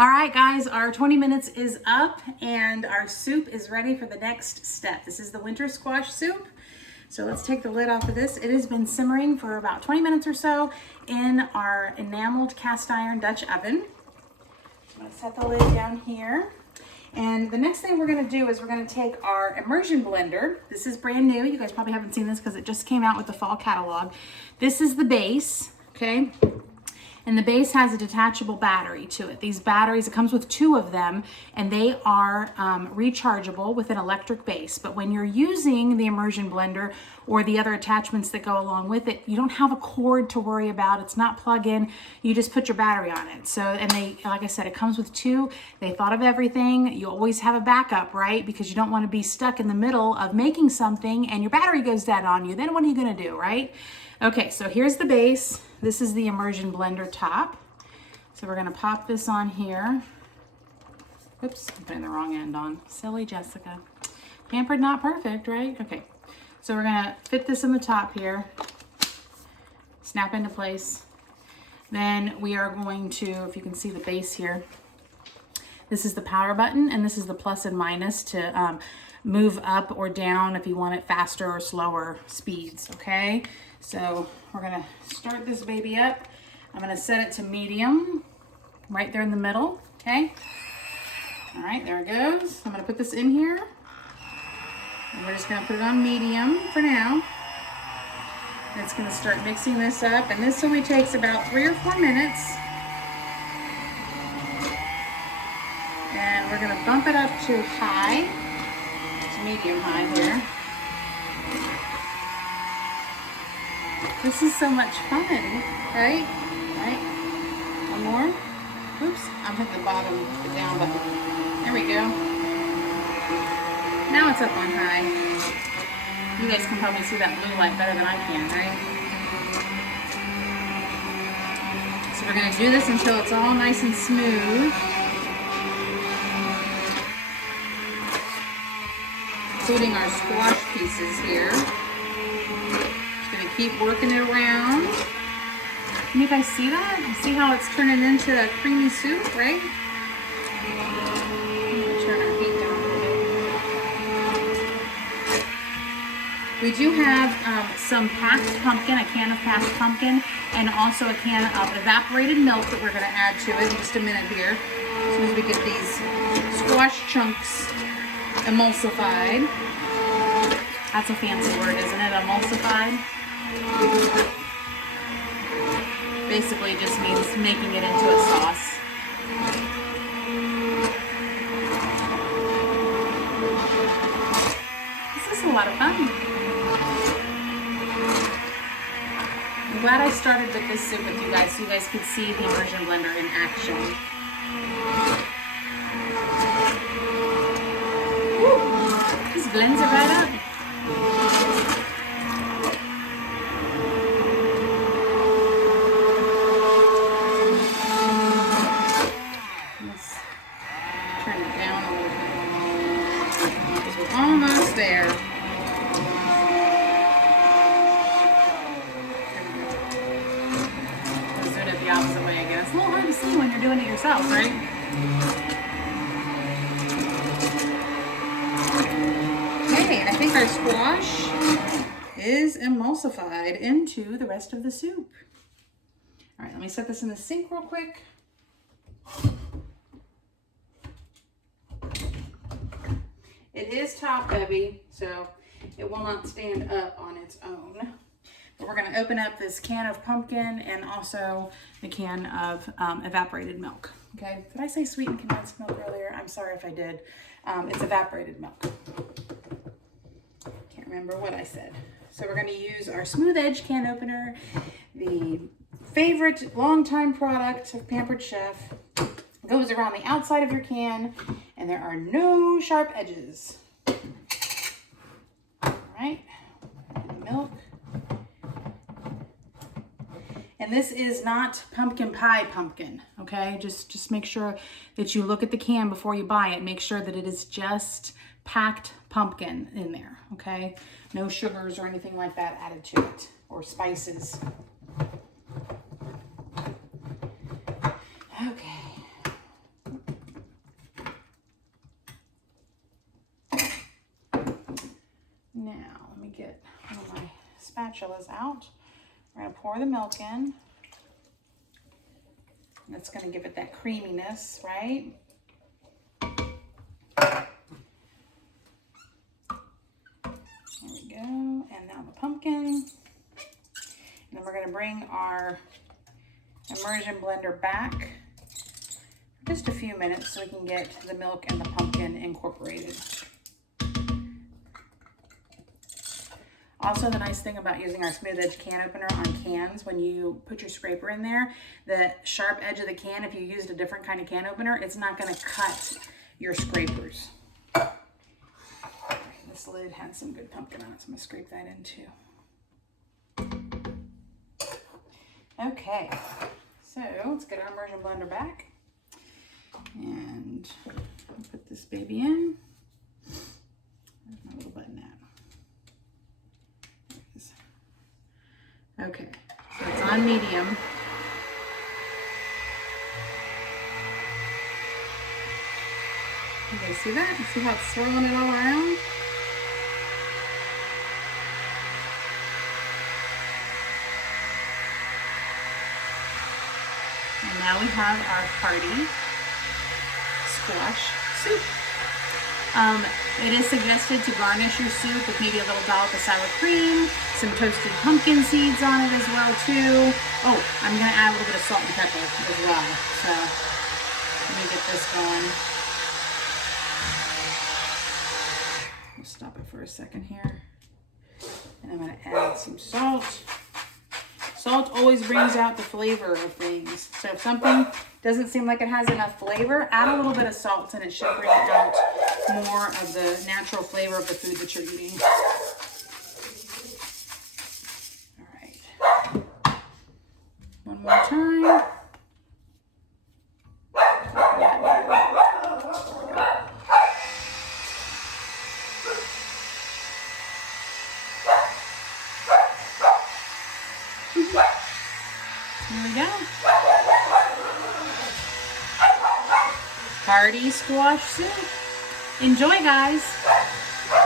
All right, guys, our 20 minutes is up and our soup is ready for the next step. This is the winter squash soup. So let's take the lid off of this. It has been simmering for about 20 minutes or so in our enameled cast iron Dutch oven. I'm gonna set the lid down here. And the next thing we're gonna do is we're gonna take our immersion blender. This is brand new. You guys probably haven't seen this because it just came out with the fall catalog. This is the base, okay? And the base has a detachable battery to it. These batteries, it comes with 2 of them, and they are rechargeable with an electric base. But when you're using the immersion blender or the other attachments that go along with it, you don't have a cord to worry about. It's not plug-in. You just put your battery on it. So, and they, like I said, it comes with 2. They thought of everything. You always have a backup, right? Because you don't want to be stuck in the middle of making something and your battery goes dead on you. Then what are you going to do, right? Okay, so here's the base. This is the immersion blender top. So we're gonna pop this on here. Oops, I'm putting the wrong end on. Silly Jessica. Pampered, not perfect, right? Okay, so we're gonna fit this in the top here. Snap into place. Then we are going to, if you can see the base here, this is the power button and this is the plus and minus to move up or down if you want it faster or slower speeds, okay? So we're gonna start this baby up. I'm gonna set it to medium, right there in the middle, okay? All right, there it goes. I'm gonna put this in here. And we're just gonna put it on medium for now. And it's gonna start mixing this up. And this only takes about 3 or 4 minutes. And we're gonna bump it up to high. It's medium high here. This is so much fun, right? Right? One more. Oops, I'm hitting the bottom, the down button. There we go. Now it's up on high. You guys can probably see that blue light better than I can, right? So we're gonna do this until it's all nice and smooth. Including our squash pieces here. Keep working it around. Can you guys see that? See how it's turning into a creamy soup, right? Turn our heat down a little bit. We do have some packed pumpkin, a can of packed pumpkin, and also a can of evaporated milk that we're going to add to it in just a minute here. As soon as we get these squash chunks emulsified. That's a fancy word, isn't it? Emulsified. Basically just means making it into a sauce. This is a lot of fun. I'm glad I started with this soup with you guys so you guys could see the immersion blender in action. Woo! This blends it right up. Almost there. Let's do it the opposite way, I guess. It's a little hard to see when you're doing it yourself, right? Okay, and I think our squash is emulsified into the rest of the soup. All right, let me set this in the sink real quick. It is top heavy, so it will not stand up on its own. But we're gonna open up this can of pumpkin and also the can of evaporated milk, okay? Did I say sweetened condensed milk earlier? I'm sorry if I did. It's evaporated milk. Can't remember what I said. So we're gonna use our Smooth Edge can opener, the favorite longtime product of Pampered Chef. Goes around the outside of your can, and there are no sharp edges. All right, milk. And this is not pumpkin pie pumpkin, okay? Just make sure that you look at the can before you buy it. Make sure that it is just packed pumpkin in there, okay? No sugars or anything like that added to it, or spices. Okay. spatulas out. We're gonna pour the milk in. That's gonna give it that creaminess, right? There we go, and now the pumpkin. And then we're gonna bring our immersion blender back for just a few minutes so we can get the milk and the pumpkin incorporated. Also, the nice thing about using our smooth edge can opener on cans, when you put your scraper in there, the sharp edge of the can, if you used a different kind of can opener, it's not gonna cut your scrapers. This lid had some good pumpkin on it, so I'm gonna scrape that in too. Okay, so let's get our immersion blender back. And I'll put this baby in. Where's my little button at? There it is. Okay, so it's on medium. You guys see that? You see how it's swirling it all around? And now we have our hearty squash soup. It is suggested to garnish your soup with maybe a little dollop of sour cream, some toasted pumpkin seeds on it as well too. Oh, I'm gonna add a little bit of salt and pepper as well. So let me get this going. We'll stop it for a second here. And I'm gonna add some salt. Salt always brings out the flavor of things. So if something doesn't seem like it has enough flavor, add a little bit of salt and it should bring out more of the natural flavor of the food that you're eating. All right. One more time. Here we go. Hearty squash soup. Enjoy, guys.